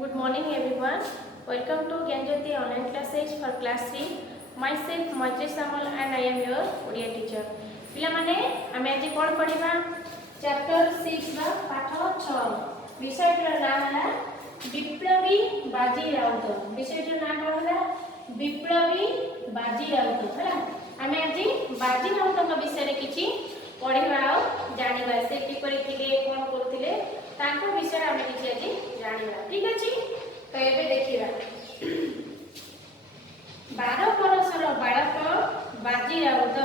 Good morning everyone. Welcome to Gyanjyoti online classes for class 3. Myself Majid Samal and I am your Odia teacher. पिला माने हमें आज कौन पढ़िबा chapter 6 बा पाठ 6 विषयटर नाम है विप्लवी बाजी राउत। विषयटर नाम कौन है विप्लवी बाजी राउत हैला। हमें आज बाजी राउत विषय रे किछि पढ़िबा आ जानिबा से किपरि थिले कोन करथिले तांको विषय हमें किछि आज जानिबा। ठीक अछि तो एबे देखिबा 12 बरसर बालक बाजी राउत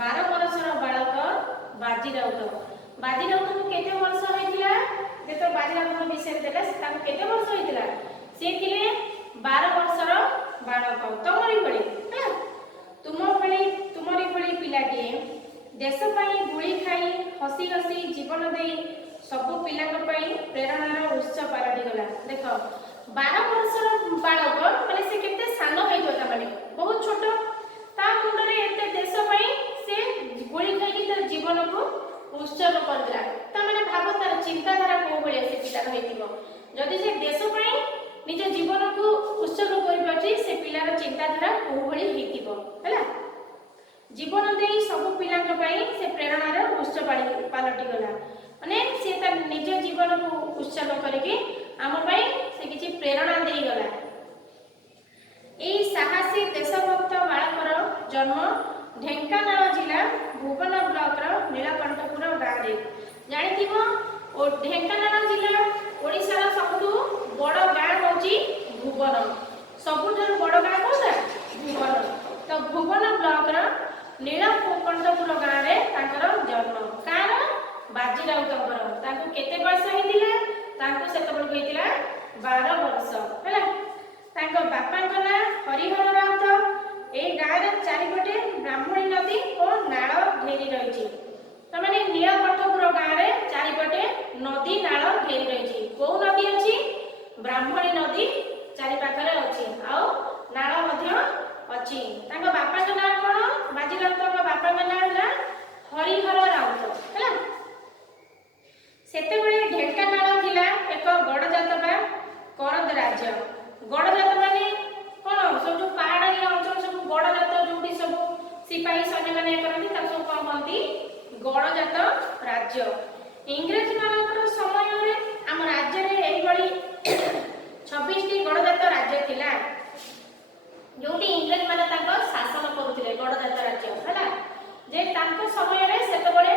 12 बरसर बालक बाजी राउत। बाजी राउत को केते वर्ष होइतिला जेतो बाजी राउत विषय देला ताको केते वर्ष होइतिला से थिले 12 वर्षर बालक। तमरी भଳି ह तुमरी भଳି पिलाटिए देश पाई गुली खाई हसी हसी जीवन दे सब पिला प्रेरणार उत्स पालटि गला। देख 12 वर्षर बालक माने से केते सान होइतो माने बहुत छोट ता मुंडरे एते देश पाई से गुली खाई त जीवन को उत्सर्ग करला। ता माने भाव तार चिंताधारा को भले से पिला होइतिबो जदि से देश पाई निज जीवन को उत्सर्ग करि पाछि से पिलार चिंताधारा को भली हेतिबो हैला। जीवन दे सब पिला से प्रेरणार उत्स पालटि गला माने से निज जीवन को उत्सर्ग करके आम से किसी प्रेरणा दे गला। एई साहसी देशभक्त बालकर जन्म ढेंकानाल जिला भुवन ब्लॉक नीलकंठपुर गाँव रे जानिथिबो। ओ ढेंकानाल जिला ओडिसा सबुठु बड़ गाँ होची भुवन। सबुठु बड़ गाँ कोनटा भुवन। तो भुवन ब्लॉक नीलकंठपुर गाँव रे ताकर जन्म कार बाजी राउतकर ताको केते वर्ष हेतिला ताको सेतबल हेतिला 12 वर्ष हैला। ताको बापाଙ୍କ नाम हरिहर राउत। ए गाँव रे चारिपटे ब्राह्मणी नदी और नाळ घेरी रहिछि। त माने नीलकंठपुर गाँव रे चारिपटे नदी नाळ घेरी रहिछि। को नदी अछि ब्राह्मणी नदी चारि पाखरे अछि आ नाळ मध्य अछि। ताको बापाଙ୍କ नाम कोन बाजी राउतଙ୍କ बापाଙ୍କ नाम होला हरिहर राउत हैला। सेते बेले ढेंकानाल जिला एक गड़जात बा करद राज्य। गड़जात माने कोन सब जो पहाड़ी अंचल सब गड़जात जोटी सब सिपाही सैन्य माने करନ୍ତି ता सब कोन कहंती गड़जात राज्य। इंग्रज मानकर समय रे हम राज्य रे एई बळी 26 टी गड़जात राज्य थिला जोटी इंग्रज माने ताको शासन करूथिले गड़जात राज्य हैला। जे ताको समय रे सेते बेले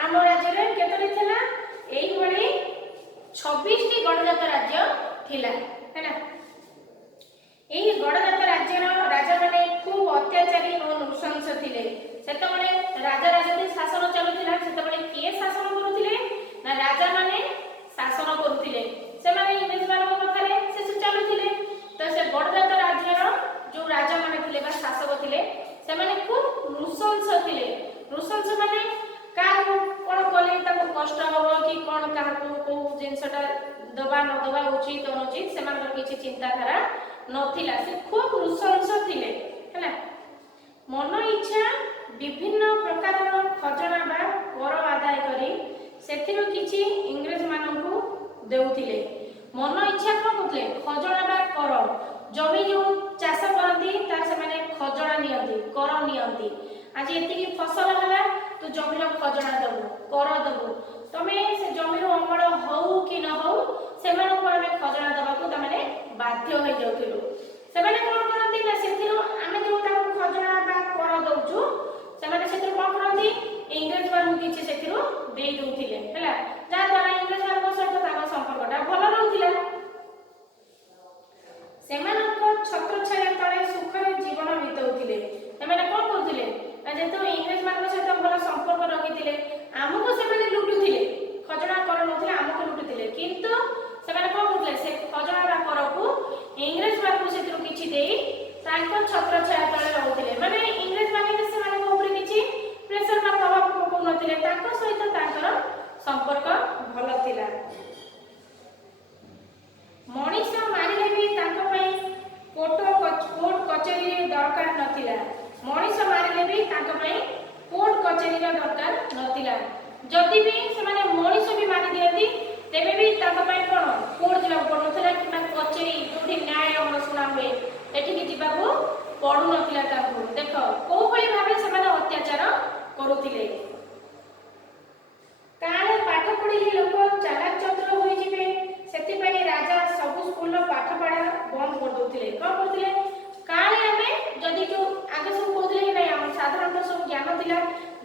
हम राज्य रे केतरी थिला एई बळी 26 टी गड़जात राज्य थिला हैला। एई गड़जात राज्य राजा माने खूब अत्याचारी और नृशंस थिले। सेते बेले राजा राजती शासन चलुथिला सेते बेले के शासन करूथिले ना राजा माने शासन करूथिले से माने इंग्रज मानक कथारे से चलुथिले। तो से गड़जात राज्य जो राजा माने थिले बा शासक थिले से माने खूब नृशंस थिले। नृशंस माने का कोन कले ताको कष्ट होबो कि कोन काहको को जिंसटा दबा न दबा उचित अनुचित से मानकर किछि चिंताधारा नथिला। से खूब नृशंस थिले हैला। मन इच्छा विभिन्न प्रकारर खजना बा कर आदाय करी सेथिरो किछि इंग्रज मानकु देउथिले। मन इच्छा कोन करथिले खजना बा कर जमी जो चाष करती तार से माने खजना नियंती कर नियंती। आज एतिकी फसल हला तो जमीर खजना दबु कर दबु तमे से जमीर अमल होउ कि न होउ से माने को हमें खजना दबाकू त माने बाध्य होई जाउथिलु। से माने कोन करंती ना सेथिरो आमे जो ताको खजना बा कर दउचु से माने सेथिरो कोन करंती इंग्रज मानु किछि सेथिरो देई दउथिले हैला। जा द्वारा इंग्रज मानक सहित ताको संपर्कटा भलो रहउथिला। सेमानक छत्र छाया तळे सुखरे जीवन बिताउथिले। एमाने कोन करथिले जेतो इंग्रज मानक सहित भलो संपर्क रखिथिले आमको सेमाने लुटुथिले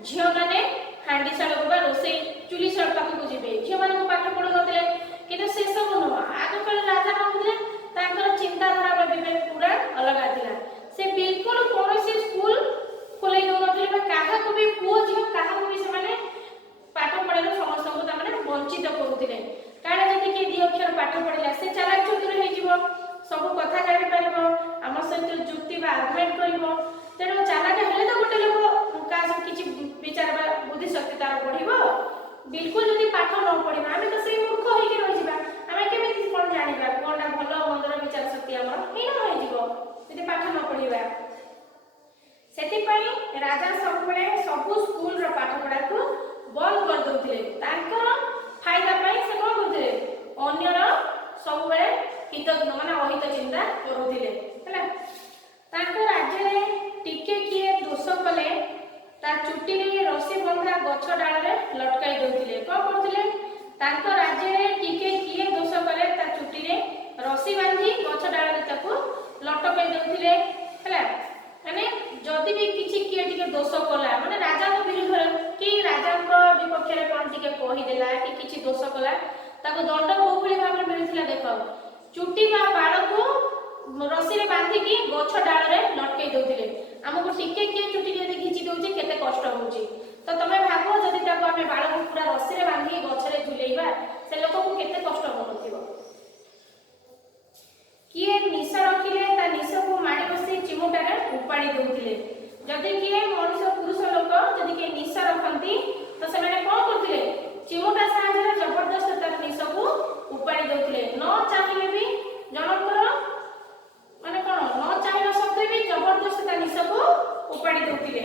झील मैंने हांडीशाल को रोसे चुली पाखक जी झील मान पाठ पढ़ु नथिले किंतु से सब नुह आगकाल राजा कहते चिंताधारा पूरा अलग था से बिल्कुल कौन स्कूल खोल दौन क्या भी पुओ झील क्या भी से पाठ पढ़ार समस्त को वंचित करुले कारण जब किए 2 अक्षर पाठ पढ़ला से चालाक चतुर हो सब कथा जानी पार आम सहित जुक्ति आर्गुमेंट कर तेणु चालाक हेले तो गोटे लोक क्या किसी विचार बुद्धि शक्ति तार बढ़ बिल्कुल जब पाठ न पढ़ा आम तो से मूर्ख होगी रही आम केमी कौन जाना कौनटा भल मंदर विचार शक्ति आम हीन हो पाठ न पढ़ा से राजा सब सबू स्कूल पाठ पढ़ा को बंद कर दौले फायदा से कौन करते अन्यर सब हित माने अहित चिंता करुले राज्य में टिके किए दोष कले चुटी रसी बंधा गछ डाल लटकाई दौले कौन करते राज्य में टिके किए दोष कले चुटी रसी बांधी गछ डाल लटकाई दौले माने जदि भी किसी किए टिके दोष कला माने राजा विरुद्ध कि राजा विपक्ष में कौन टिके कहीदेला कि किसी दोष कला ताको दंड को भाव में मिलता देख चुटी बाल को रसी रे बांधिकी गछ डाल लटकई दौले आमको टिके किए चुटी यदि घिची दौचे केते कष्ट होउची तो तमे भाबो जदि ताको आमे बाल को पूरा रसी रे बांधी गछ रे झुलेइबा से लोक को केते कष्ट होउथिबो किए निश रखिले ता निश को माड़ी बसी चिमुटा रे उपाड़ी दउथिले जदि किए मनुष्य पुरुष लोक जदि के निश रखंती तो से माने कोन करथिले चिमुटा साहाय्य जबरदस्त तार निश को उपाड़ी दउथिले न चाहिए भी जनकर माने कोन न चाहिए सत्वे भी जबरदस्त तार निश को उपाड़ी दउथिले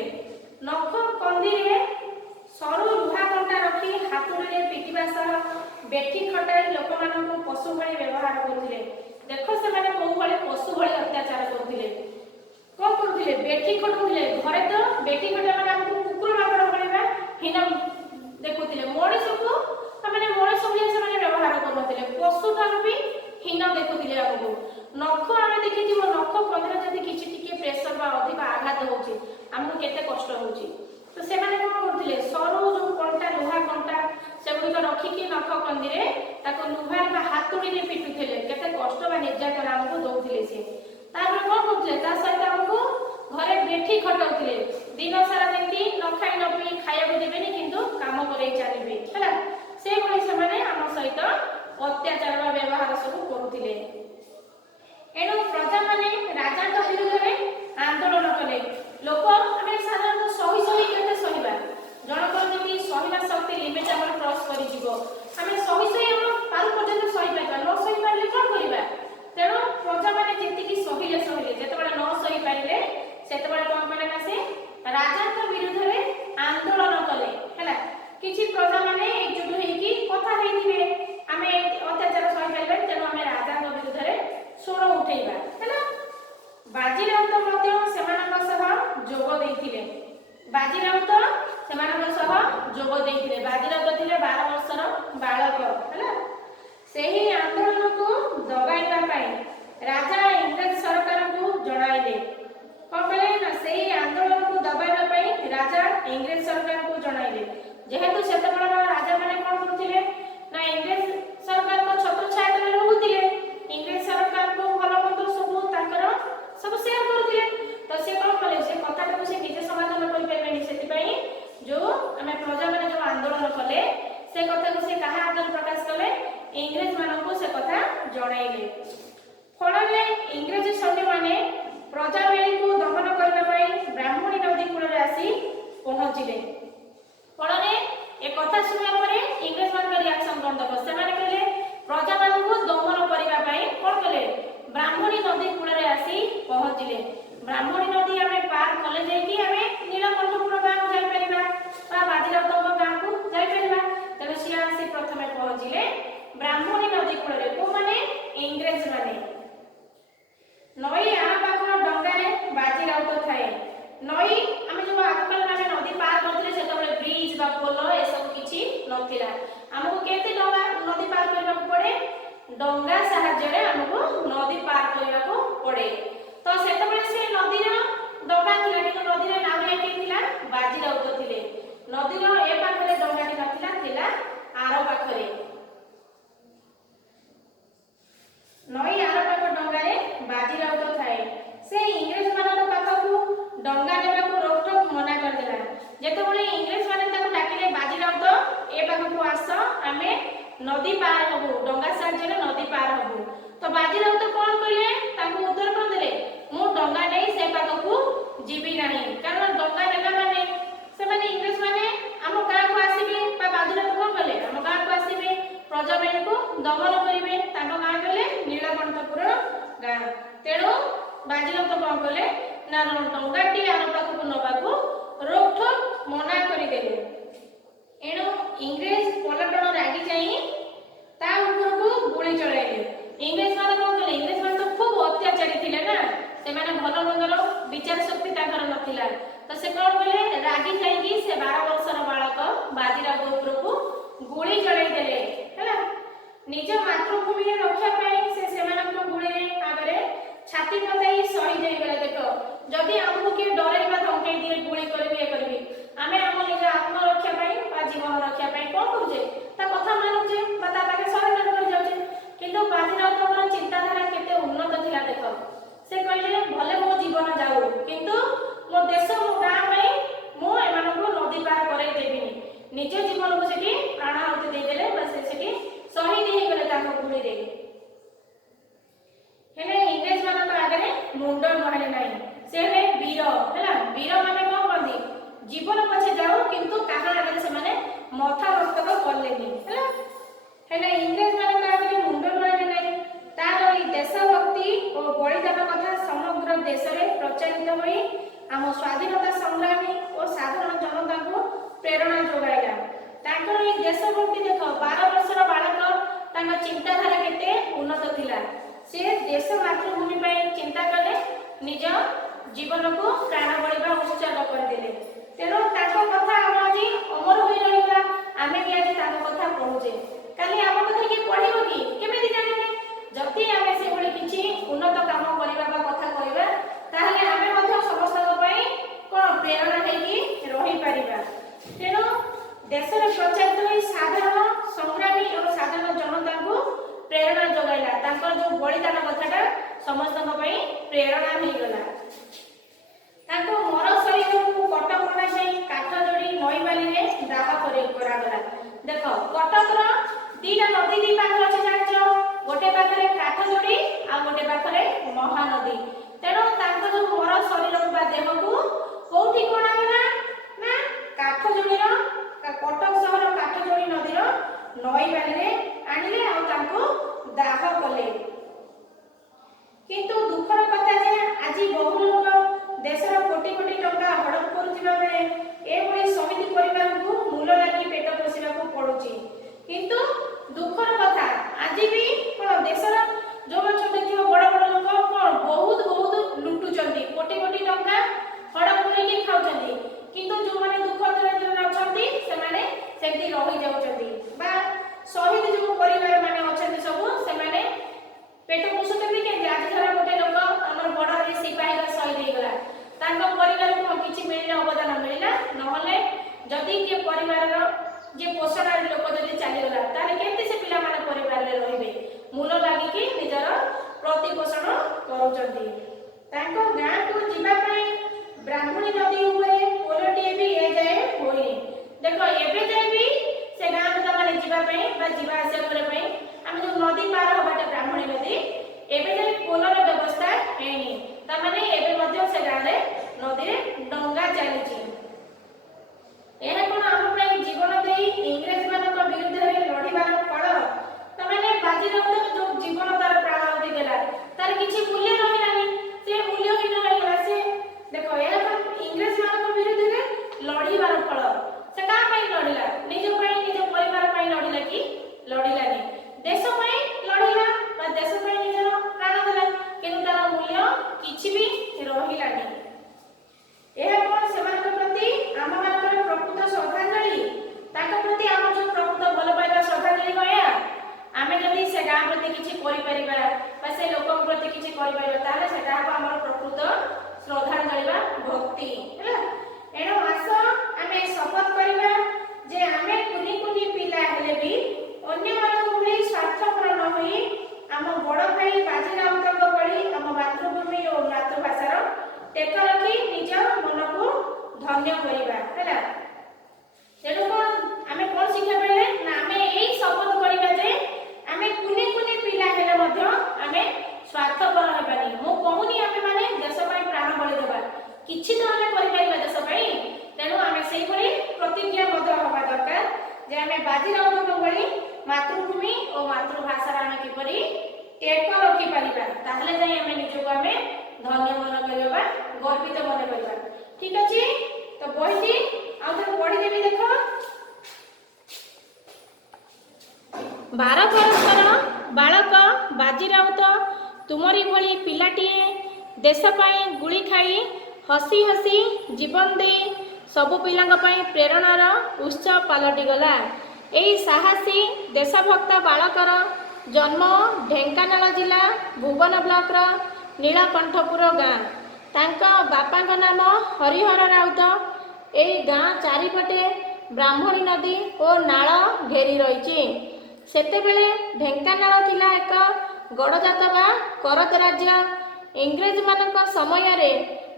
नख कंदी रे सरू लुहा कंटा रखी हाथुड़ी रे पिटिबा सह बेठी खटाई लोक मानक पशु भଳି व्यवहार करथिले देखो से माने को भଳି पशु भଳି अत्याचार करथिले कोन करथिले बेठी खटुथिले घरे तो बेठी खटा माने हमको कुकुर माकड़ भଳିबा हिना देखुथिले मଣିଷ को माने मଣିଷ भଳି से माने व्यवहार करथिले पशु ठार भी हीन देखुथिले हमको नख आमे देखिथिबो नख कंदरे जदी किछि टिके प्रेशर बा अधिक आघात होउची हमको केते कष्ट होउची तो से माने कोन करथिले सरू जो कंटा लोहा कंटा सेगुडी को रखी कि नख कंदी रे ताको लुहा बा हाथुड़ी रे पिटुथिले केते कष्ट बा निर्यातना हमको दउथिले से तापर कोन करथिले ता सहित हमको घरे बेठी खटाउथिले दिन सारा जेंती न खाई न पी खाया को देबेनी किंतु काम करे चलीबे हला से भली से माने हम सहित अत्याचार बा व्यवहार सब करुथिले एनो प्रजा माने राजा को विरुद्ध में आंदोलन कले लोक आमे साधारण सही सही केते सहीबा जनकर जति सहीबा शक्ति लिमिट हमर क्रॉस करि जीवो आमे सही सही हम पार पर्यंत सही पाइबा न सही पाइले कोन करिबा तेनो प्रजा माने जेति की सहीले जेतबेला न सही पाइले सेतबेला कोन कले ना से राजा को विरुद्ध में आंदोलन कले हला किछि प्रजा माने एकजुट हेकी कथा हेतिबे आमे अत्याचार सही पाइबा तेनो आमे राजा को विरुद्ध रे स्वर उठेइबा हला बाजीराउत मध्य सेमानक सह जोग दैथिले बाजीराउत सेमानक सह जोग दैथिले बाजीराउत थिले 12 वर्षर बालक हला सेही आंदोलन को दबाइबा पई राजा इंग्रज सरकार को जणाइले कोन कहले ना सेही आंदोलन को दबाइबा पई राजा इंग्रज सरकार को जणाइले जेहेतु सेतबेला राजा माने कोन करथिले ना इंग्रज सरकार को छत्र छाया तले रहउथिले इंग्रज सरकार को भलो मंत्र सब शेयर करथिले तो से कोन कले से कथाटा को से निजे समाधान करि परबेनी सेति पई जो हमें प्रजा माने जो आंदोलन कले से कथा को से कहा आदर प्रकाश कले इंग्रज मानन को से कथा जणाइले फलरे इंग्रज सैन्य माने प्रजा बेली को दमन करबा पई ब्राह्मणी नदी कूल रे आसी पहुंचिले फलरे ए कथा सुनिया परे इंग्रज मान का रिएक्शन कोन दबो से माने कहले प्रजा मान को दमन करबा पई कोन कले ब्राह्मणी नदी कूल रे आसी पहुंचिले ब्राह्मणी नदी हमें पार कले जाई कि हमें नीलकंठपुर गांव जाई परिबा बा बाजीराउत गांव को जाई परिबा तबे सिया से प्रथमे पहुंचिले ब्राह्मणी नदी कूल रे को माने इंग्रज माने नई आ पाखर डंगा रे बाजीराउत थाए नई हमें जो आजकल हमें नदी पार करथिले सेतबे ब्रिज बा पोलो ए सब किछि नथिला हमको केते डंगा नदी पार करबा पड़े डंगा साहाय्य रे हमको नदी पार करबा को पड़े तो सेतबे से नदी रे डंगा थिला कि नदी रे नाम लेके थिला बाजीराउत थिले ନଦୀର ଏ ପାଖରେ ଡଙ୍ଗାଟି ନଥିଲା, ଥିଲା ଆର ପାଖରେ। ନଈ ଆର ପାଖ ଡଙ୍ଗାରେ ବାଜି ରାଉତ ଥାଏ। ସେ ଇଂରେଜ ମାନଙ୍କ ପାଖକୁ ଡଙ୍ଗା ନେବାକୁ ରୋକଠୋକ ମନା କରିଦେଲା। ଯେତେବେଳେ ଇଂରେଜ ମାନେ ତାକୁ ଡାକିଲେ ବାଜି ରାଉତ ଏ ପାଖକୁ ଆସ, ଆମେ ନଦୀ ପାର ହବୁ, ଡଙ୍ଗା ସାହାଯ୍ୟରେ ନଦୀ ପାର ହବୁ। ତ ବାଜି ରାଉତ କଣ କହିଲେ, ତାଙ୍କୁ ଉତ୍ତର କଣ ଦେଲେ, ମୁଁ ଡଙ୍ଗା ନେଇ ସେ ପାଖକୁ ଯିବି ନାହିଁ। କାରଣ ଡଙ୍ଗା ନେଲା ମାନେ ସେମାନେ ଇଂରେଜ ମାନେ ଆମ ଗାଁକୁ ଆସିବେ, ବା ବାଜି ରାଉତ କଣ କଲେ, ଆମ ଗାଁକୁ ଆସିବେ, ପ୍ରଜାମାନଙ୍କୁ ଦମନ କରିବେ। ତାଙ୍କ ଗାଁ କହିଲେ ନୀଳକଣ୍ଠପୁର ଗାଁ। ତେଣୁ ବାଜି ରାଉତ କଣ କଲେ ନା ଡଙ୍ଗାଟି ଆର ପାଖକୁ ନବାକୁ ରୋକଠୋକ ମନା କରିଦେଲେ। ଏଣୁ ଇଂରେଜ ପଲଟଣ ରାଗି ଯାଇ ତା ଉପରକୁ ଗୁଳି ଚଳାଇଲେ। ଇଂରେଜ ମାନେ କଣ କଲେ, ଇଂରେଜ ମାନେ ତ ଖୁବ ଅତ୍ୟାଚାରୀ ଥିଲେ ନା, ସେମାନେ ଭଲ ମନ୍ଦର ବିଚାର ଶକ୍ତି ତାଙ୍କର ନଥିଲା। ତ ସେ କଣ କଲେ, ରାଗି ଯାଇକି ସେ 12 ବର୍ଷର ବାଳକ ବାଜି ରାଉତ ଉପରକୁ ଗୁଳି ଚଳାଇ ଦେଲେ। ହେଲା, ନିଜ ମାତୃଭୂମିର ରକ୍ଷା ପାଇଁ ସେ ସେମାନଙ୍କ ଗୁଳିରେ ଆଗରେ ଛାତି ପତାଇ ଶହୀଦ ହେଇଗଲେ। ଦେଖ, ଯଦି ଆମକୁ କିଏ ଡରେଇବା ଧମକେଇ ଦିଏ, ଗୁଳି କରିବି, ଏ କରିବି, ଆମେ ଆମ ନିଜ ଆତ୍ମରକ୍ଷା ପାଇଁ ବା ଜୀବନ ରକ୍ଷା ପାଇଁ କଣ କରୁଛେ, ତା କଥା ମାନୁଛେ ବା ତା ପାଖେ ସରେଣ୍ଡର କରି ଯାଉଛେ। କିନ୍ତୁ ବାଜି ରାଉତଙ୍କର ଚିନ୍ତାଧାରା କେତେ ଉନ୍ନତ ଥିଲା ଦେଖ। ସେ କହିଲେ ଭଲେ ମୋ ଜୀବନ ଯାଉ, କିନ୍ତୁ ମୋ ଦେଶ ମୋ ଗାଁ ପାଇଁ ମୁଁ ଏମାନଙ୍କୁ ନଦୀ ପାର କରାଇ ଦେବିନି। ନିଜ ଜୀବନକୁ ସେଠି ପ୍ରାଣ ଆହୁତି ଦେଇଦେଲେ ବା ସେ ସେଠି ଶହୀଦ ହେଇଗଲେ ତାଙ୍କ ଗୁଳିରେ। ହେଲେ ଇଂରେଜ ମାନଙ୍କ ଆଗରେ ମୁଣ୍ଡ ନୁଆଁଇଲେ ନାହିଁ, ସେ ହେଲେ ବୀର। ହେଲା, ବୀର ମାନେ କଣ କହନ୍ତି, ଜୀବନ ପଛେ ଯାଉ କିନ୍ତୁ କାହା ଆଗରେ ସେମାନେ ମଥା ମସ୍ତକ କଲେନି। ହେଲା, ହେଲେ ଇଂରେଜ ମାନଙ୍କ ଆଗରେ ମୁଣ୍ଡ ନୁଆଁଇଲେ ନାହିଁ। ତାର ଏହି ଦେଶଭକ୍ତି ଓ ବଳିଦାନ କଥା ସମଗ୍ର ଦେଶରେ ପ୍ରଚାରିତ ହୋଇ ଆମ ସ୍ୱାଧୀନତା ସଂଗ୍ରାମୀ ଓ ସାଧାରଣ ଜନତାଙ୍କୁ ପ୍ରେରଣା ଯୋଗାଇଲା। ତାଙ୍କର ଏହି ଦେଶଭକ୍ତି ଦେଖ, 12 ବର୍ଷର ବାଳକ, ତାଙ୍କ ଚିନ୍ତାଧାରା କେତେ ଉନ୍ନତ ଥିଲା। ସେ ଦେଶ ମାତୃଭୂମି ପାଇଁ ଚିନ୍ତା କଲେ, ନିଜ ଜୀବନକୁ ପ୍ରାଣ ବଳିବା ଉତ୍ସର୍ଗ କରିଦେଲେ। ତେଣୁ ତାଙ୍କ କଥା ଆମ ଆଜି ଅମର ହୋଇ ରହିଗଲା। ଆମେ ବି ଆଜି ତାଙ୍କ କଥା ପଢୁଛେ, କାଲି ଆମ କଥା କିଏ ପଢିବ କି, କେମିତି ଜାଣିବେ? ଯଦି ଆମେ ସେଭଳି କିଛି ଉନ୍ନତ କାମ କରିବା ବା କଥା କହିବା, ତାହେଲେ ଆମେ ମଧ୍ୟ ସମସ୍ତଙ୍କ ପାଇଁ କଣ ପ୍ରେରଣା ହେଇକି ରହିପାରିବା। ତେଣୁ ଦେଶରେ ପ୍ରଚାରିତ ହୋଇ ସାଧାରଣ ସଂଗ୍ରାମୀ ଓ ସାଧାରଣ ଜନତାଙ୍କୁ ପ୍ରେରଣା ଯୋଗାଇଲା। ତାଙ୍କର ଯୋଉ ବଳିଦାନ କଥାଟା ସମସ୍ତଙ୍କ ପାଇଁ ପ୍ରେରଣା ହେଇଗଲା। ତାଙ୍କ ମର ଶରୀରକୁ କଟକ ଅଣାଯାଇ କାଠ ଯୋଡ଼ି ନଈବାଲିରେ ଦାହ କରାଗଲା। ଦେଖ, କଟକର ଦିଟା ନଦୀ ଦି ପାଖରେ ଅଛି ଜାଣିଛ, ଗୋଟେ ପାଖରେ କାଠ ଯୋଡ଼ି ଆଉ ଗୋଟେ ପାଖରେ ମହାନଦୀ। ତେଣୁ ତାଙ୍କ ଯୋଉ ମର ଶରୀରକୁ ବା ଦେହକୁ କୋଉଠି ଅଣାଗଲା ନା କାଠ ଯୋଡ଼ିର, କଟକ ସହର କାଠ ଯୋଡ଼ି ନଦୀର ନଈବାଲିରେ ଆଣିଲେ ଆଉ ତାଙ୍କୁ ଦାହ କଲେ। କିନ୍ତୁ ଦୁଃଖର କଥା ଯେ ଆଜି ବହୁ ଲୋକ ଦେଶର କୋଟି କୋଟି ଟଙ୍କା ହଡପ କରୁଥିବା ବେଳେ ଏଭଳି ସମିତି ପରିବାରକୁ ମୂଲ ଲାଗି ପେଟ ପୋଷିବାକୁ ପଡୁଛି। କିନ୍ତୁ ଦୁଃଖର କଥା ଆଜି ବି କଣ ଦେଶର ଯୋଉମାନେ ସବୁ ଦେଖିବ ବଡ ବଡ ଲୋକ କଣ ବହୁତ ବହୁତ ଲୁଟୁଛନ୍ତି, କୋଟି କୋଟି ଟଙ୍କା ହଡପ କରିକି ଖାଉଛନ୍ତି। କିନ୍ତୁ ଯୋଉମାନେ ଦୁଃଖ ଦରିଦ୍ରରେ ଅଛନ୍ତି ସେମାନେ ସେମିତି ରହି ଯାଉଛନ୍ତି, ବା ଶହୀଦ ଯୋଉ ପରିବାର ମାନେ ଅଛନ୍ତି ସବୁ ସେମାନେ ପେଟ ପୋଷୁଛନ୍ତି କେମିତି। ଆଜି ଧର ଗୋଟେ ଲୋକ ଆମର ବଡ ସିପାହୀର ଶହୀଦ ହେଇଗଲା, ତାଙ୍କ ପରିବାରକୁ କିଛି ମିଳିଲା, ଅବଦାନ ମିଳିଲା, ନହେଲେ ଯଦି କିଏ ପରିବାରର ଯିଏ ପୋଷଣର ଲୋକ ଯଦି ଚାଲିଗଲା, ତାହେଲେ କେମିତି ସେ ପିଲାମାନେ ପରିବାରରେ ରହିବେ? ମୂଲ ଲାଗିକି ନିଜର ପ୍ରତିପୋଷଣ କରୁଛନ୍ତି। ତାଙ୍କ ଗାଁକୁ ଯିବା ପାଇଁ ବ୍ରାହ୍ମଣୀ ନଦୀ ଉପରେ ପୋଲଟିଏ ବି ଏ ଯାଏ ହୋଇନି। ଦେଖ, ଏବେ ଯାଏ ବି ସେ ଗାଁକୁ ତାମାନେ ଯିବା ପାଇଁ ବା ଯିବା ଆସିବା କରିବା ପାଇଁ ଆମେ ଯୋଉ ନଦୀ ପାର ହବାଟା ବ୍ରାହ୍ମଣୀ ନଦୀ, ଏବେ ଯାଏ ପୋଲର ବ୍ୟବସ୍ଥା ହେଇନି। ତାମାନେ ଏବେ ମଧ୍ୟ ସେ ଗାଁରେ ନଦୀରେ ଡଙ୍ଗା ଚାଲିଛି। ଏହା କଣ ଆମ ପାଇଁ ଜୀବନ ଦେଇ ଇଂରେଜ ମାନଙ୍କ ବିରୁଦ୍ଧରେ ଲଢିବାର ଫଳ? ତାମାନେ ବାଜି ରାଉତ ଯୋଉ ଜୀବନ ତାର ପ୍ରାଣ ଆହୁତି ଦେଲା, ତାର କିଛି ମୂଲ୍ୟ ରହିଲାନି, ସେ ମୂଲ୍ୟହୀନ ହେଇଗଲା। ସେ ଦେଖ, ଏହା କଣ ଇଂରେଜ ମାନଙ୍କ ବିରୁଦ୍ଧରେ ଲଢିବାର ଫଳ। ସେ କାହା ପାଇଁ ଲଢିଲା? ନିଜ ପାଇଁ, ନିଜ ପରିବାର ପାଇଁ ଲଢିଲା କି? ଲଢିଲାନି। ଦେଶ ପାଇଁ ଲଢିଲା ବା ଦେଶ ପାଇଁ ନିଜର ପ୍ରାଣ ଦେଲା, କିନ୍ତୁ ତାର ମୂଲ୍ୟ କିଛି ବି ରହିଲାନି। ଏହା କଣ ସେମାନଙ୍କ ପ୍ରତି ଆମ ମାନଙ୍କର ପ୍ରକୃତ ଶ୍ରଦ୍ଧାଞ୍ଜଳି? ତାଙ୍କ ପ୍ରତି ଆମ ଯୋଉ ପ୍ରକୃତ ଭଲ ପାଇବା ଶ୍ରଦ୍ଧାଞ୍ଜଳି କହିବା। ଆମେ ଯଦି ସେ ଗାଁ ପ୍ରତି କିଛି କରିପାରିବା ବା ସେ ଲୋକଙ୍କ ପ୍ରତି କିଛି କରିପାରିବା, ତାହେଲେ ସେଟା ହେବ ଆମର ପ୍ରକୃତ ଶ୍ରଦ୍ଧାଞ୍ଜଳି ବା ଭକ୍ତି। ହେଲା, ଏଣୁ ଆସ ଆମେ आमे शपथ करिबा जे आमे कुनी कुनी पिला हेले भी अन्य मानक भली स्वार्थपर न होई आम बड़ भाई बाजी राउतक भली आम मातृभूमि और मातृभाषार टेक रखी निज मन को धन्य करिबा हैला। तेणु आमे कोन शिक्षा पाइले ना आमे एई शपथ करिबा जे आमे कुनी कुनी पिला हेले मध्य आमे स्वार्थपर हेबानी। मो कहूनी आमे माने देश पई प्राण बलि देबा किछि तो आमे करि परिबा देश पई। तेणु आमे सेई भली प्रतिज्ञाबद्ध हवा दरकार जे आमे बाजी राउतक भली मातृभूमि और मातृभाषा आमे किपरि टेक रखि परिबा ताहले जाई आमे निजको आमे धन्य मन करिबा गर्वित मन करिबा। ठीक अछि तो बहिटी आउथरे पढि देबी देखो 12 वर्षर बालक बाजी राउत तुमरी भली पिलाटीए देश पाई गुली खाई हसी हसी जीवन दे सबु पिलांग पाई प्रेरणार उत्स पलटि गला। एई साहसी देशभक्त बालकर जन्म ढेंकानाल जिला भुवन ब्लॉक नीलकंठपुर गाँ। तांका बापांक नाम हरिहर राउत। एई गाँ चारिपटे ब्राह्मणी नदी और नाल घेरी रही। सेतेबेले ढेंकानाल थिला एक गड़जात बा करत राज्य। इंग्रेज मानक समय रे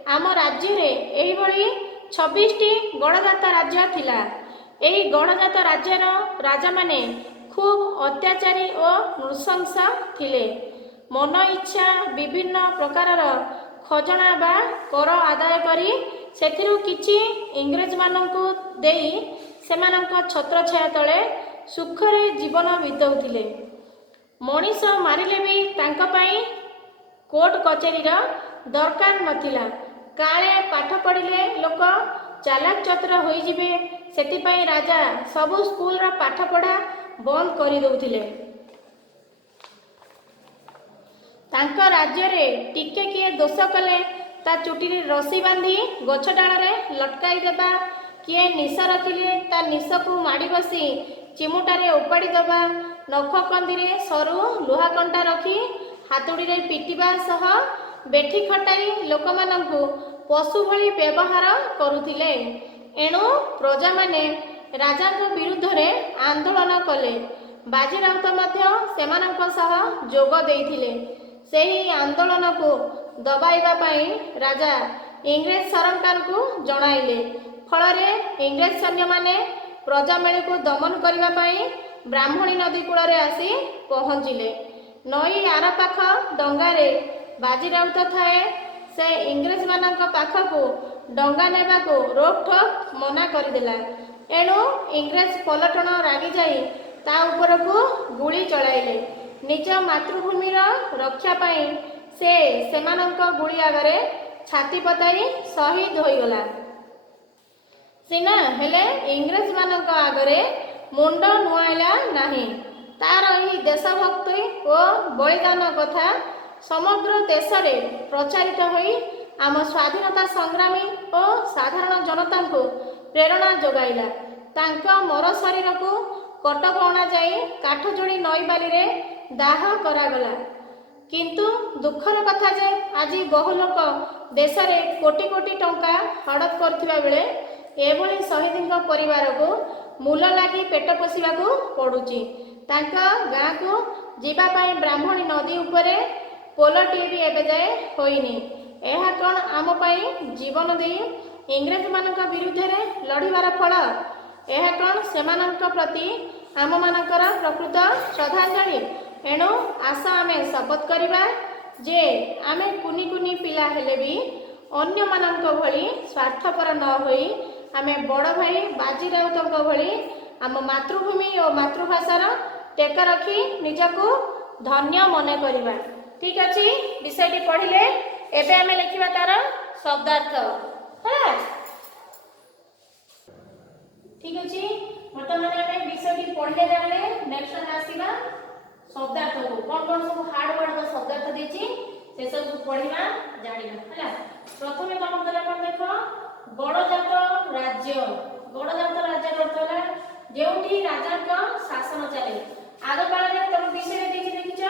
आम राज्य रे एही भली 26टी गड़जात राज्य थिला। एही गड़जात राज्यर राजा माने खूब अत्याचारी और नृशंस थिले। मन इच्छा विभिन्न प्रकारर खजना बा कर आदाय करी सेथिरु किछि इंग्रेज मानकु देई सेमानक छत्रछाया तले सुखरे जीवन बिताउथिले। मनीष मारिले भी तांका पाई कोर्ट कचेरीर दरकार नथिला। काले पाठ पढ़िले लोक चालाक चतुर होई जिवे सेतिपाई राजा सबु स्कूल रा पाठ पढ़ा बंद करि दउथिले। तांका राज्य रे टिके किए दोष कले ता चुटी रसी बांधी गछ डाल रे लटकाई देबा, किए निश रखिले ता निश को माड़ी बसी चिमुटारे उपाड़ी दबा, नख कंदी सरू लुहा कंटा रखी हातुड़ी रे पिटिबा सह बेठी खटाई लोक मानकु पशु भली व्यवहार करुथिले। एणु प्रजा माने राजा विरुद्ध रे आंदोलन कले। बाजी राउत मध्य सेमानक सह जोग देइथिले। सेही आंदोलन को दबाइबा पाई राजा इंग्रेज सरकार को जणाइले। फलरे इंग्रेज सैन्य माने प्रजा मेली को दमन करबा पाई ब्राह्मणी नदी कूल रे आसी पहुँचिले। नई आर पाख डंगारे बाजी राउत थाए। से इंग्रेज मानक पाखकु डंगा नेबा को रोक ठोक मना करदेला। एणु इंग्रेज पलटन रागी जाई ता उपरकु गुली चलाइले। निज मातृभूमिर रक्षा पाई से सेमानक गुली आगरे छाती पताई शहीद होइगला। सिना हेले इंग्रेज मानक आगरे मुंड नुआइला नाही। तार एही देशभक्ति और बलिदान कथा समग्र देश रे प्रचारित होई आम स्वाधीनता संग्रामी और साधारण जनता को प्रेरणा जोगाइला। तांका मर शरीर को कटक अणा जाई काठजोड़ी नई बाली रे दाह करागला। किंतु दुखर कथा जे आज बहु लोक देश रे कोटी कोटी टंका हड़प करथिबा बेले एभली शहीद परिवार को मूल लगी पेट पोषा पड़ुची। तांका गाँ को जीवा पाई ब्राह्मणी नदी उपरे पोलटी भी एबे जाए होइनी। एहा कौन आम पाई जीवन दे इंग्रेज मानक विरुद्ध रे लड़िबार फल? एहा कौन सेमानक प्रति आम मानकर प्रकृत श्रद्धांजलि? एणु आस आमे शपथ करिबा जे आमे कुनी कुनी पिला हेले भी अन्य मानक भली स्वार्थपर न होई आमे बड़ भाई बाजी राउतक भली आम मातृभूमि और मातृभाषार टेक रखी निजको धन्य मन करिबा। ठीक अछि, विषयटी पढ़िले एबे आमे लिखिबा तार शब्दार्थ। है ठीक अछि, वर्तमान आमे विषयटी पढ़िले जाने नेक्स्ट आसीबा शब्दार्थ को कौन कौन सब हार्ड वर्ड शब्दार्थ देछि से सब पढ़िबा जानिबा। है प्रथमे कौन कला कोन देखो गड़जात राज्य। गड़जात राज्य अर्थ है जेउठी राजा का शासन चले। आग काल रे तुम विषय देखि देखिछ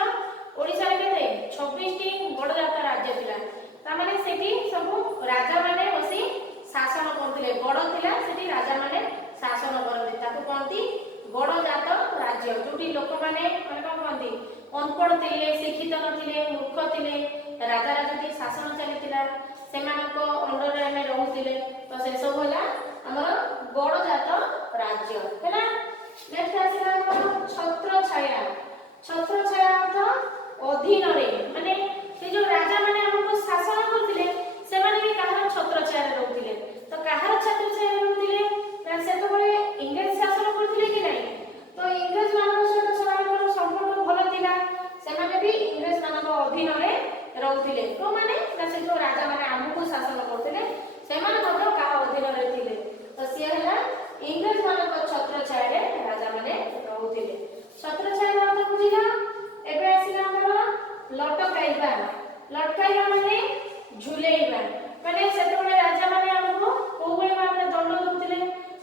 ओडिसा रे केते 26 टी गड़जात राज्य थिला। ता माने सेठी सब राजा माने बसी शासन करथिले। गड़ थिला सेठी राजा माने माने कोन कहंती अनपढ़ थिले शिक्षित नथिले मूर्ख थिले राजा राजती शासन चलीतिला सेमानको अंडर रे हमें रहउतिले तो से सब होला हमर गण जात राज्य हैला। नेक्स्ट आसीला हमर छत्र छाया अर्थ अधीन रे माने से जो राजा माने हमको शासन करथिले से माने भी कहार छत्र छाया रे रहउतिले तो कहार छत्र छाया रे रहउतिले से तो बळे इंग्लिश शासन करथिले कि नहीं तो इंग्लिश मानक सहित सेमानकर संपर्क भल थिला से माने भी इंग्लिश मानक अधीन रे रहउतिले तो माने से जो राजा माने हमको शासन करथिले से माने मतलब का अधीन रे थिले तो से हला इंग्लिश मानक छत्र छाया रे राजा माने रहउतिले। छत्र छाया अर्थ बुझिला। एबे आसीला हमर लटकाइबा माने झुलेइबा माने सेतबेले राजा माने हमको कोबळे माने दंड दउतिले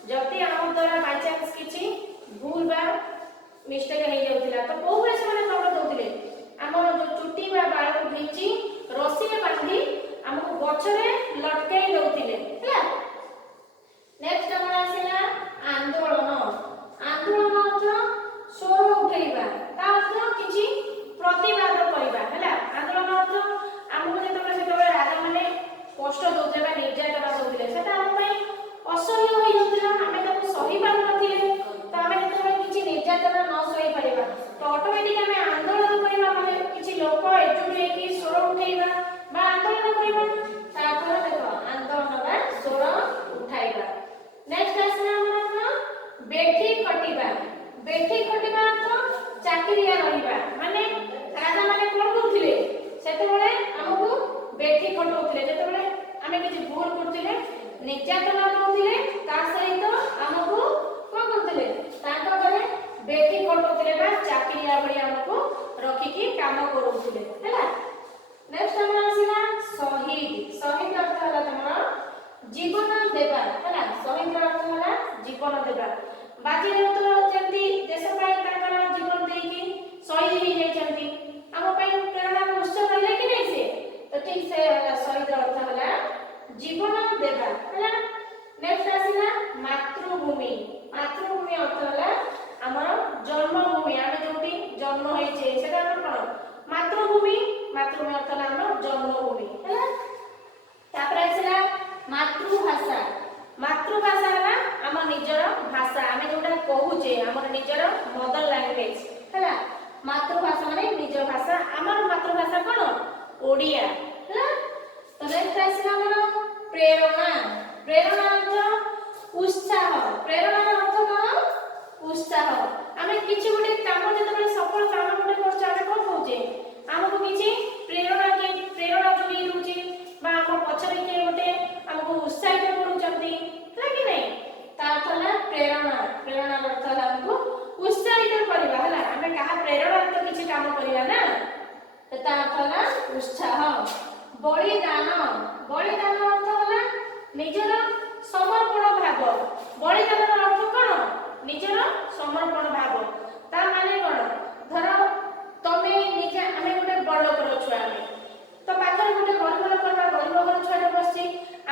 जति हम द्वारा बाय चांस किछि भूल बा मिस्टेक हे जाउतिला तो कोबळे से माने दंड दउतिले हमर जो चुट्टी बा बाल को घिंची रस्सी में बांधी हमको गछरे लटकाई दउतिले हैला। नेक्स्ट हमर आसीला आंदोलन अर्थ स्वर उठेइबा ता अर्थ किछि प्रतिवाद करबा हैला। आंदोलन अर्थ हमको जेतबेले राजा माने कष्ट दउते बा निर्यातना दउतिले सेटा हम पई असह्य होई जाउतिला हमें ताको सही पार नथिले तो हमें जेतबेले किछि निर्यातना न सही परिबा तो ऑटोमेटिक हमें आंदोलन करबा माने किछि लोक एकजुट हेकि स्वर उठेइबा बा आंदोलन करबा तापर देखो आंदोलन बा स्वर उठाइबा। नेक्स्ट आसीना हमर बेठी खटिबा अर्थ चाकरिया रहिबा माने राजा माने कोन करथिले सेतबेले हमकु बेठी खटौथिले जेतबेले हमें किछि भूल करथिले निर्यातना दउथिले ता सहित हमकु कोन करथिले तांका घरे बेठी खटौथिले बा चाकरिया भଳି हमकु रखि की काम करउथिले हैला। नेक्स्ट हमर आसीला शहीद अर्थ होला तमरा जीवन देबा हैला। शहीद अर्थ होला जीवन देबा बाजी राउत जेंती देश पाई तांकर जीवन देकी शहीद ही जाइछंती हम पाई प्रेरणा उत्स रहले कि नहीं से तो ठीक से शहीद अर्थ होला जीवन देबा हैला। नेक्स्ट आसीला मातृभूमि अर्थ होला हमर जन्मभूमि आमे जोटी जन्म होइछे सेटा हमर कोन मातृभूमि अर्थ होला हमर जन्मभूमि हैला। तापर आसीला मातृभाषा होला हमर निजर भाषा आमे जोटा कहूचे हमर निजर मदर लैंग्वेज हैला। मातृभाषा माने निज भाषा हमर मातृभाषा कोन ओडिया हैला। तो नेक्स्ट आसीला हमर प्रेरणा अर्थ उत्साह प्रेरणा अर्थ कोन उत्साह आमे किछि गुटे काम जेतबेले सफल काम गुटे करछ आमे कोन कहूचे हमको किछि प्रेरणा जोगी रुचि बा हम पछरे के गुटे हमको उत्साहित करूचंती है कि नहीं ता होला प्रेरणा अर्थ होला हमको उत्साहित करबा हैला। हमें कहा प्रेरणा तो किछि काम करिया ना तो ता अर्थ होला उत्साह। बलिदान अर्थ होला निजर समर्पण भाव बलिदान अर्थ कोन निजर समर्पण भाव ता माने कोन धर तमे निजे हमें गुटे बड़ लोकर छुआ तो पाखर गुटे गरीब लोकर बा गरीब लोकर छुआ बसछि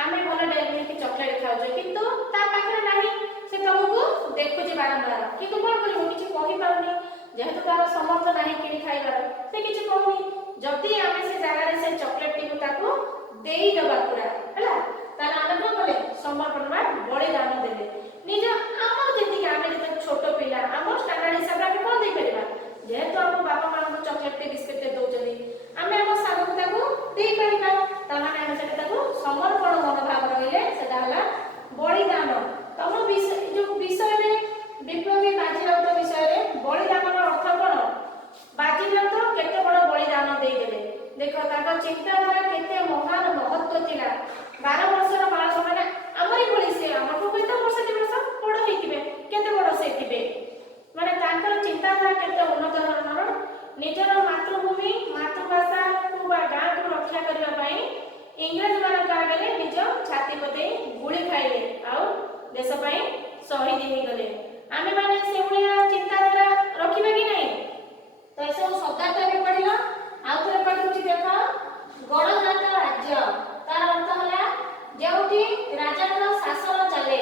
आमे भले डेली मिल्क चॉकलेट खाउछे किंतु ता पाखरे नाही से तमको देखुचे बारंबार किंतु कोन करिवो किछि कहि पाउनी जेहेतु तार समर्थ नाही किनि खाइबार से किछि कहूनी जति आमे से जागा रे से चॉकलेट टिकु ताको देई दबा पूरा हैला तार आमे कोन बोले समर्पण बा बलिदान देले निज हमर जेति आमे जेते छोटो पिला हमर स्टैंडर्ड हिसाब रे कोन देई परिबा जेहेतु हम बापा मां को चॉकलेट के बिस्किट के दउचनी आमे हम सागो ताको देई परिबा ता माने आमे सेटा ताको समर्पण मनोभाव रहिले सेटा होला बलिदान। तम विषय रे विप्लवी बाजीराउत विषय रे बलिदान अर्थ कोन बाजीराउत केते बड़ बलिदान देई देले देखो ताको चिंताधारा केते महान महत्व थिला 12 वर्षर बालक माने हमरी बळी से हमको कई तो वर्ष 2 वर्ष बड़ हेतिबे केते बड़ से हेतिबे माने ताकर चिंताधारा केते उन्नत धरणर निजर मातृभूमि मातृभाषा को बा गाँ को रक्षा करबा पई इंग्रज मान आगे निज छाती पते गुली खाइले आ देश पई शहीद हो गले आमे माने से उलिया चिंताधारा रखिबे कि नहीं तो ऐसे शब्दार्थ भी पढ़िलो आ थरे पढ़ुची देखो गणतंत्र राज्य तार अर्थ होला जेउठी राजार शासन चले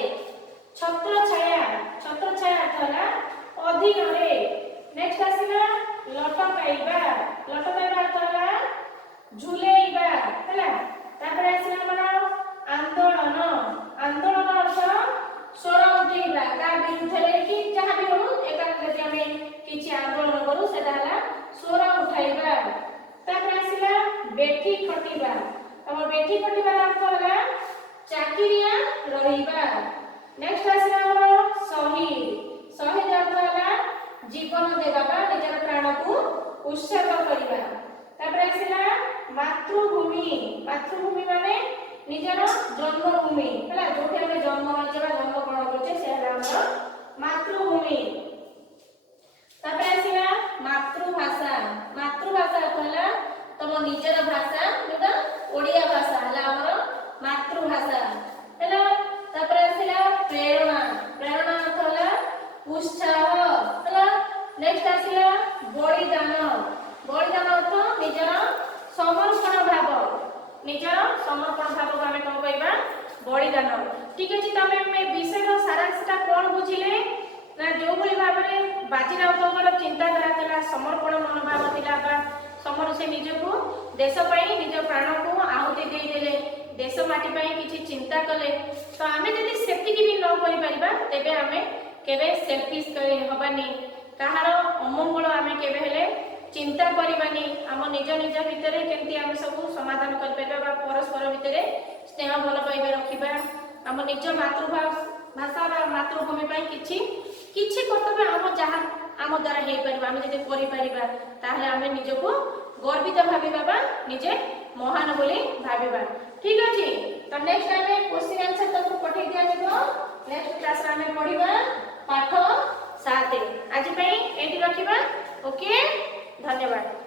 छत्र छाया अर्थ होला अधीन रे। नेक्स्ट आसीला बेठी खटिबा तम बेठी खटिबार अर्थ होला चाकिरिया रहिबा। नेक्स्ट आसीला हमर शहीद शहीद अर्थ होला जीवन देबा बा निजर प्राण को उत्सर्ग करिबा। तापर आसीला मातृभूमि मातृभूमि माने निजर जन्मभूमि हला जोठी हम जन्म होइछबा जन्म ग्रहण करछे से होला हमर मातृभूमि। तापर आसीला मातृभाषा मातृभाषा अर्थ होला तम निजर भाषा जोटा ओडिया भाषा हला हमर मातृभाषा हला। तापर आसीला प्रेरणा प्रेरणा अर्थ होला उत्साह हला। नेक्स्ट आसीला बलिदान बलिदान अर्थ निजर समर्पण भाव निजर समर्पण भाव को हमें कोन कहबा बलिदान। ठीक अछि तमे मे विषय रो सारांशटा कोन बुझिले ना जो भली भाबरे बाजी राउतଙ୍କର चिंताधारा थिला समर्पण मनोभाव थिला बा समर से निजको देश पई निज प्राण को आहुति देई देले देश माटी पई किछि चिंता कले तो आमे जदि सेफ्टी की भी न करि परिबा तेबे आमे केबे सेल्फिश हबानी कहार अमंगल आमे केबे हेले चिंता करबानी आम निज निज भितर केमती आमे सब समाधान कर परबा बा परस्पर भितर स्नेह भल पाइबा रखिबा आम निज मातृभाषा बा मातृभूमि पई किछि किछि कर्तव्य आम जहाँ आम द्वारा हे परिबा आमे जदि करि परिबा ताहले आमे निजको गर्वित भाबिबा बा निजे महान बोली भाबिबा। ठीक अछि तो नेक्स्ट टाइम क्वेश्चन आंसर तक पठै दिया जेबो नेक्स्ट क्लास रे आमे पढिबा पाठ 7 आज पई एटी रखिबा। ओके धन्यवाद।